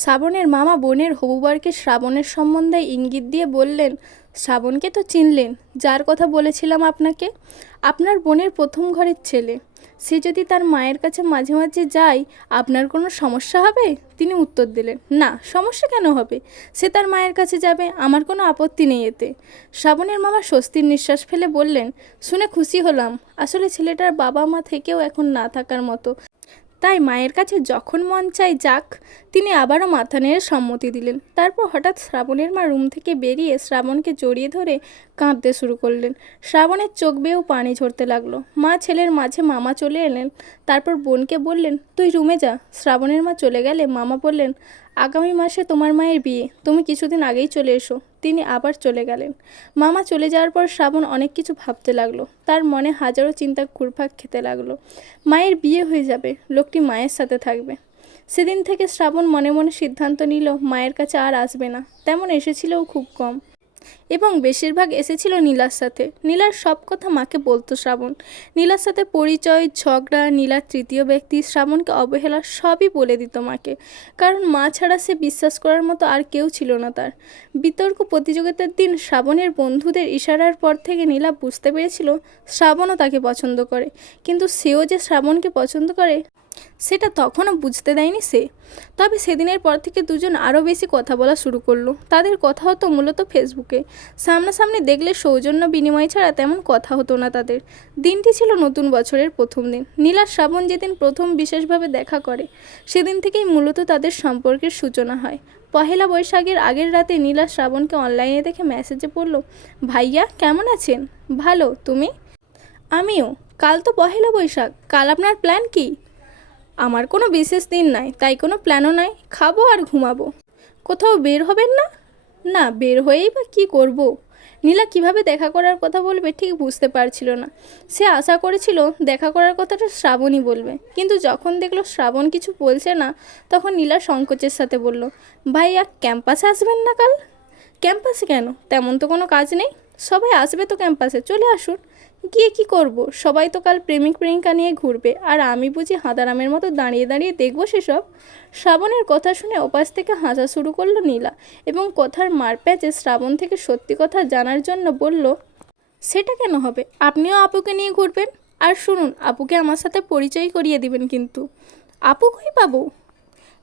শ্রাবণের মামা বোনের হবু বরকে শ্রাবণের সম্বন্ধে ইঙ্গিত দিয়ে বললেন, শ্রাবণকে তো চিনলেন, যার কথা বলেছিলাম আপনাকে, আপনার বোনের প্রথম ঘরের ছেলে। সে যদি তার মায়ের কাছে মাঝে মাঝে যায়, আপনার কোনো সমস্যা হবে? তিনি উত্তর দিলেন, না, সমস্যা কেন হবে? সে তার মায়ের কাছে যাবে, আমার কোনো আপত্তি নেই এতে। শ্রাবণের মামা স্বস্তির নিঃশ্বাস ফেলে বললেন, শুনে খুশি হলাম। আসলে ছেলেটার বাবা মা থেকেও এখন না থাকার মতো, তাই মায়ের কাছে যখন মন চাই যাক। তিনি আবারও মাথা নেড়ে সম্মতি দিলেন। তারপর হঠাৎ শ্রাবণের মা রুম থেকে বেরিয়ে শ্রাবণকে জড়িয়ে ধরে কাঁদতে শুরু করলেন। শ্রাবণের চোখ বেয়েও পানি ঝরতে লাগলো। মা ছেলের মাঝে মামা চলে এলেন। তারপর বোনকে বললেন, তুই রুমে যা। শ্রাবণের মা চলে গেলে মামা বললেন, আগামী মাসে তোমার মায়ের বিয়ে, তুমি কিছুদিন আগেই চলে এসো। তিনি আবার চলে গেলেন। মামা চলে যাওয়ার পর শ্রাবণ অনেক কিছু ভাবতে লাগলো। তার মনে হাজারো চিন্তা ঘুরপাক খেতে লাগলো। মায়ের বিয়ে হয়ে যাবে, লোকটি মায়ের সাথে থাকবে। সেদিন থেকে শ্রাবণ মনে মনে সিদ্ধান্ত নিল মায়ের কাছে আর আসবে না। তেমন এসেছিলও খুব কম, এবং বেশিরভাগ এসেছিল নীলার সাথে। নীলার সব কথা মাকে বলতো শ্রাবণ। নীলার সাথে পরিচয়, ঝগড়া, নীলার তৃতীয় ব্যক্তি, শ্রাবণকে অবহেলা, সবই বলে দিত মাকে। কারণ মা ছাড়া সে বিশ্বাস করার মতো আর কেউ ছিল না তার। বিতর্ক প্রতিযোগিতার দিন শ্রাবণের বন্ধুদের ইশারার পর থেকে নীলা বুঝতে পেরেছিল শ্রাবণও তাকে পছন্দ করে, কিন্তু সেও যে শ্রাবণকে পছন্দ করে সেটা তখনও বুঝতে দেয়নি সে। তবে সেদিনের পর থেকে দুজন আরও বেশি কথা বলা শুরু করলো। তাদের কথা হতো মূলত ফেসবুকে। সামনাসামনি দেখলে সৌজন্য বিনিময় ছাড়া তেমন কথা হতো না তাদের। দিনটি ছিল নতুন বছরের প্রথম দিন। নীলা শ্রাবণ যেদিন প্রথম বিশেষভাবে দেখা করে, সেদিন থেকেই মূলত তাদের সম্পর্কের সূচনা হয়। পহেলা বৈশাখের আগের রাতে নীলা শ্রাবণকে অনলাইনে দেখে মেসেজে পড়ল, ভাইয়া কেমন আছেন? ভালো, তুমি? আমিও। কাল তো পহেলা বৈশাখ, কাল আপনার প্ল্যান কী? আমার কোনো বিশেষ দিন নাই, তাই কোনো প্ল্যানও নাই, খাবো আর ঘুমাবো। কোথাও বের হবেন না? না, বের হয়েই বা কী করব। নীলা কিভাবে দেখা করার কথা বলবে ঠিক বুঝতে পারছিল না। সে আশা করেছিল দেখা করার কথাটা শ্রাবণই বলবে, কিন্তু যখন দেখলো শ্রাবণ কিছু বলছে না, তখন নীলা সংকোচের সাথে বলল, ভাইয়া ক্যাম্পাসে আসবেন না কাল? ক্যাম্পাসে কেন? তেমন তো কোনো কাজ নেই। সবাই আসবে তো ক্যাম্পাসে, চলে আসুন। গিয়ে কি করব? সবাই তো কাল প্রেমিক প্রেমিকা নিয়ে ঘুরবে, আর আমি বুঝি হাঁদারামের মতো দাঁড়িয়ে দাঁড়িয়ে দেখবো সেসব? শ্রাবণের কথা শুনে ওপাশ থেকে হাসা শুরু করলো নীলা, এবং কথার মারপ্যাচে শ্রাবণ থেকে সত্যি কথা জানার জন্য বলল, সেটা কেন হবে? আপনিও আপুকে নিয়ে ঘুরবেন। আর শুনুন, আপুকে আমার সাথে পরিচয় করিয়ে দিবেন কিন্তু। আপু কই পাবো?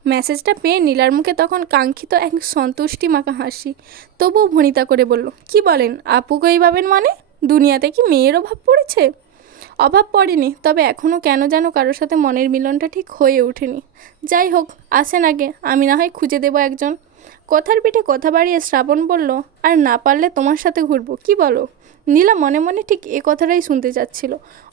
মেসেজটা পেয়ে নীলার মুখে তখন কাঙ্ক্ষিত এক সন্তুষ্টি মাখা হাসি। তবুও ভনিতা করে বলল, কি বলেন, আপু কই পাবেন মানে? দুনিয়াতে কি মেয়ের অভাব পড়েছে? অভাব পড়েনি, তবে এখনও কেন যেন কারোর সাথে মনের মিলনটা ঠিক হয়ে ওঠেনি। যাই হোক, আসেন আগে, আমি না হয় খুঁজে দেবো একজন। কথার পিঠে কথা বাড়িয়ে শ্রাবণ বলল, আর না পারলে তোমার সাথে ঘুরবো, কি বলো? নীলা মনে মনে ঠিক এ কথাটাই শুনতে চাচ্ছিল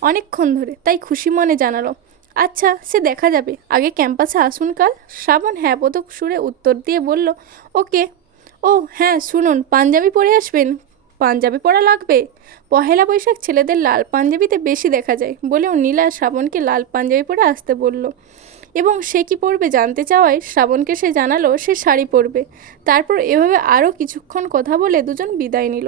অনেকক্ষণ ধরে, তাই খুশি মনে জানালো, আচ্ছা সে দেখা যাবে, আগে ক্যাম্পাসে আসুন কাল। শ্রাবণ হ্যাঁ বোধক সুরে উত্তর দিয়ে বলল, ওকে। ও হ্যাঁ, শুনুন, পাঞ্জাবি পরে আসবেন। পাঞ্জাবি পরা লাগবে? পহেলা বৈশাখ ছেলেদের লাল পাঞ্জাবিতে বেশি দেখা যায় বলেও নীলা শ্রাবণকে লাল পাঞ্জাবি পরে আসতে বলল, এবং সে কি পরবে জানতে চাওয়ায় শ্রাবণকে সে জানালো সে শাড়ি পরবে। তারপর এভাবে আরও কিছুক্ষণ কথা বলে দুজন বিদায় নিল।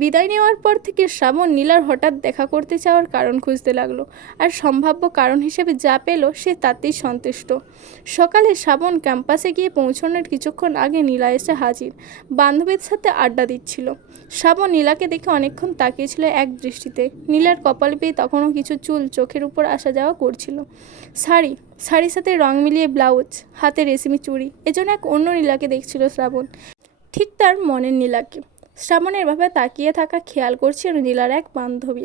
বিদায় নেওয়ার পর থেকে শ্রাবণ নীলার হঠাৎ দেখা করতে চাওয়ার কারণ খুঁজতে লাগলো, আর সম্ভাব্য কারণ হিসেবে যা পেল সে তাতেই সন্তুষ্ট। সকালে শ্রাবণ ক্যাম্পাসে গিয়ে পৌঁছানোর কিছুক্ষণ আগে নীলা এসে হাজির, বান্ধবীর সাথে আড্ডা দিচ্ছিল। শ্রাবণ নীলাকে দেখে অনেকক্ষণ তাকিয়েছিল এক দৃষ্টিতে। নীলার কপাল পেয়ে তখনও কিছু চুল চোখের উপর আসা যাওয়া করছিল। শাড়ির সাথে রং মিলিয়ে ব্লাউজ, হাতে রেশমি চুড়ি, এজন্য এক অন্য নীলাকে দেখছিল শ্রাবণ, ঠিক তার মনের নীলাকে। শ্রাবণের ভাবে তাকিয়ে থাকা খেয়াল করছিল নীলার এক বান্ধবী।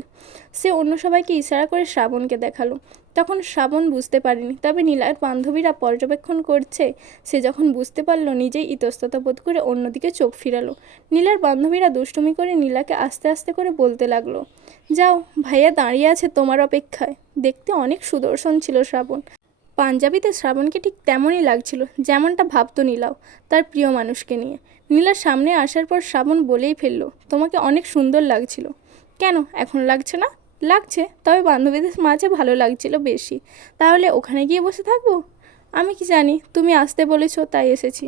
সে অন্য সবাইকে ইশারা করে শ্রাবণকে দেখালো। তখন শ্রাবণ বুঝতে পারেনি, তবে নীলার বান্ধবীরা পর্যবেক্ষণ করছে। সে যখন বুঝতে পারল, নিজেই ইতস্তত বোধ করে অন্যদিকে চোখ ফিরালো। নীলার বান্ধবীরা দুষ্টুমি করে নীলাকে আস্তে আস্তে করে বলতে লাগলো, যাও, ভাইয়া দাঁড়িয়ে আছে তোমার অপেক্ষায়। দেখতে অনেক সুদর্শন ছিল শ্রাবণ। পাঞ্জাবিতে শ্রাবণকে ঠিক তেমনই লাগছিল যেমনটা ভাবতো নীলাও তার প্রিয় মানুষকে নিয়ে। নীলার সামনে আসার পর শ্রাবণ বলেই ফেললো, তোমাকে অনেক সুন্দর লাগছিল। কেন, এখন লাগছে না? লাগছে, তবে বান্ধবীদের মাঝে ভালো লাগছিল বেশি। তাহলে ওখানে গিয়ে বসে থাকবো? আমি কি জানি, তুমি আসতে বলেছো তাই এসেছি।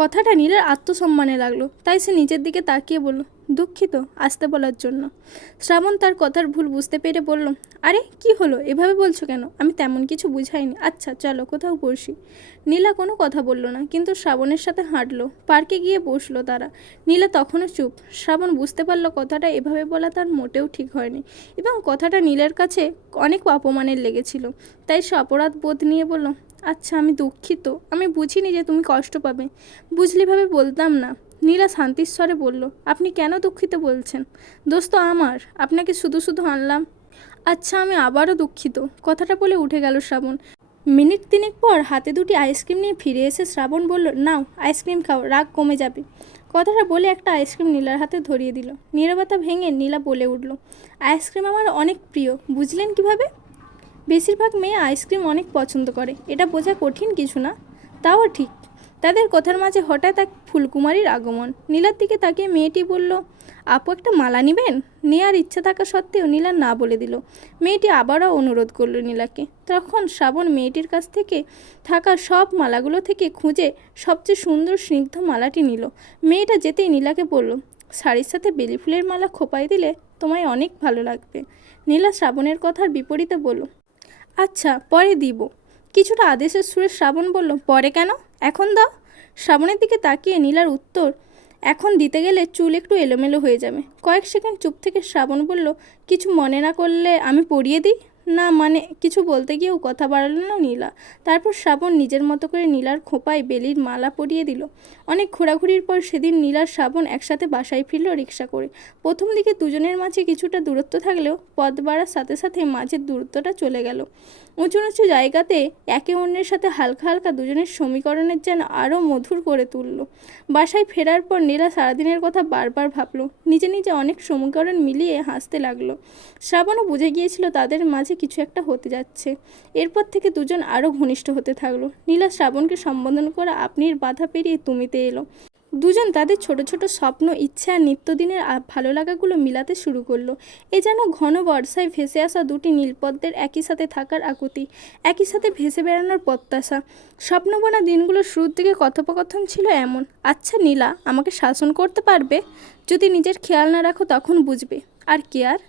কথাটা নীলার আত্মসম্মানে লাগলো, তাই সে নিজের দিকে তাকিয়ে বলল, দুঃখিত আসতে বলার জন্য। শ্রাবণ তার কথার ভুল বুঝতে পেরে বলল, আরে কি হলো, এভাবে বলছো কেন? আমি তেমন কিছু বুঝাইনি। আচ্ছা চলো কোথাও বসি। নীলা কোনো কথা বলল না, কিন্তু শ্রাবণের সাথে হাঁটলো। পার্কে গিয়ে বসলো তারা। নীলা তখনও চুপ। শ্রাবণ বুঝতে পারলো কথাটা এভাবে বলা তার মোটেও ঠিক হয়নি, এবং কথাটা নীলার কাছে অনেক অপমানের লেগেছিল। তাই সে অপরাধ বোধ নিয়ে বলল, আচ্ছা আমি দুঃখিত, আমি বুঝিনি যে তুমি কষ্ট পাবে। বুঝলি ভাবে বলতাম না। নীলা শান্তির স্বরে বলল, আপনি কেন দুঃখিত বলছেন? দোষ তো আমার, আপনাকে শুধু শুধু আনলাম। আচ্ছা আমি আবারও দুঃখিত। কথাটা বলে উঠে গেল শ্রাবণ। মিনিট তিনেক পর হাতে দুটি আইসক্রিম নিয়ে ফিরে এসে শ্রাবণ বলল, নাও আইসক্রিম খাও, রাগ কমে যাবে। কথাটা বলে একটা আইসক্রিম নীলার হাতে ধরিয়ে দিল। নীরবতা ভেঙে নীলা বলে উঠল, আইসক্রিম আমার অনেক প্রিয়, বুঝলেন কিভাবে? বেশিরভাগ মেয়ে আইসক্রিম অনেক পছন্দ করে, এটা বোঝা কঠিন কিছু না। তাও ঠিক। তাদের কথার মাঝে হঠাৎ এক ফুলকুমারীর আগমন। নীলার দিকে তাকিয়ে মেয়েটি বলল, আপু একটা মালা নেবেন? নেয়ার ইচ্ছা থাকা সত্ত্বেও নীলা না বলে দিল। মেয়েটি আবারও অনুরোধ করলো নীলাকে। তখন শ্রাবণ মেয়েটির কাছ থেকে থাকা সব মালাগুলো থেকে খুঁজে সবচেয়ে সুন্দর স্নিগ্ধ মালাটি নিল। মেয়েটা যেতেই নীলাকে বলল, শাড়ির সাথে বেলি ফুলের মালা খোপায় দিলে তোমায় অনেক ভালো লাগবে। নীলা শ্রাবণের কথার বিপরীতে বলল, আচ্ছা পরে দিব। কিছুটা আদেশের সুরে শ্রাবণ বলল, পরে কেন, এখন দাও। শ্রাবণের দিকে তাকিয়ে নীলার উত্তর, এখন দিতে গেলে চুল একটু এলোমেলো হয়ে যাবে। কয়েক সেকেন্ড চুপ থেকে শ্রাবণ বলল, কিছু মনে না করলে আমি পরিয়ে দিই। না মানে কিছু বলতে গিয়েও কথা বাড়ালো না নীলা। তারপর শ্রাবণ নিজের মতো করে নীলার খোঁপায় বেলির মালা পরিয়ে দিল। অনেক ঘোরাঘুরির পর সেদিন নীলার শ্রাবণ একসাথে বাসায় ফিরল রিক্সা করে। প্রথম দিকে দুজনের মাঝে কিছুটা দূরত্ব থাকলেও পথ বাড়ার সাথে সাথে মাঝের দূরত্বটা চলে গেল। উঁচু নিচু জায়গাতে একে অন্যের সাথে হালকা হালকা দুজনের সমীকরণের যেন আরও মধুর করে তুলল। বাসায় ফেরার পর নীলা সারাদিনের কথা বারবার ভাবল। নিজে নিজে অনেক সমীকরণ মিলিয়ে হাসতে লাগলো। শ্রাবণও বুঝে গিয়েছিল তাদের মাঝে কিছু একটা হতে যাচ্ছে। এরপর থেকে দুজন আরও ঘনিষ্ঠ হতে থাকলো। নীলা শ্রাবণকে সম্বোধন করে আপনির বাধা পেরিয়ে তুমিতে এলো। দুজন তাদের ছোট ছোট স্বপ্ন, ইচ্ছা আর নিত্যদিনের ভালো লাগাগুলো মিলাতে শুরু করলো। এ যেন ঘন বর্ষায় ভেসে আসা দুটি নীলপদ্মের একই সাথে থাকার আকুতি, একই সাথে ভেসে বেড়ানোর প্রত্যাশা। স্বপ্নবোনা দিনগুলোর শুরুর দিকে কথোপকথন ছিল এমন, আচ্ছা নীলা, আমাকে শাসন করতে পারবে? যদি নিজের খেয়াল না রাখো তখন বুঝবে। আর কেয়ার,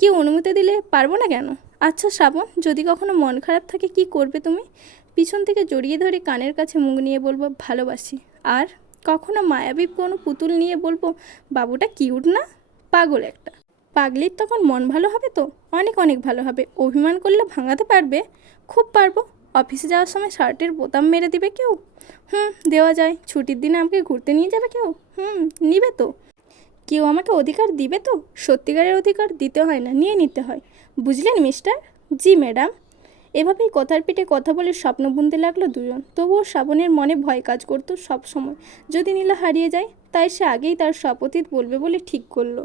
কি অনুমতি দিলে পারবো না কেন? আচ্ছা শ্রাবণ, যদি কখনো মন খারাপ থাকে কি করবে তুমি? পিছন থেকে জড়িয়ে ধরে কানের কাছে মুখ নিয়ে বলবো ভালোবাসি। আর কখনো মায়াবী কোনো পুতুল নিয়ে বলবো বাবুটা কিউট না? পাগল একটা। পাগলির তখন মন ভালো হবে তো? অনেক অনেক ভালো হবে। অভিমান করলে ভাঙাতে পারবে? খুব পারবো। অফিসে যাওয়ার সময় শার্টের বোতাম মেরে দিবে কেউ? দেওয়া যায়। ছুটির দিনে আমাকে ঘুরতে নিয়ে যাবে কেউ? নিবে তো। কেউ আমাকে অধিকার দিবে তো? সত্যিকারের অধিকার দিতে হয় না, নিয়ে নিতে হয়। বুঝলেন মিস্টার? জি ম্যাডাম। এভাবেই কথার পিঠে কথা বলে স্বপ্ন বুনতে লাগলো দুজন। তবুও শ্রাবণের মনে ভয় কাজ করতো সব সময়, যদি নীলা হারিয়ে যায়। তাই সে আগেই তার সব অতীত বলবে বলে ঠিক করলো।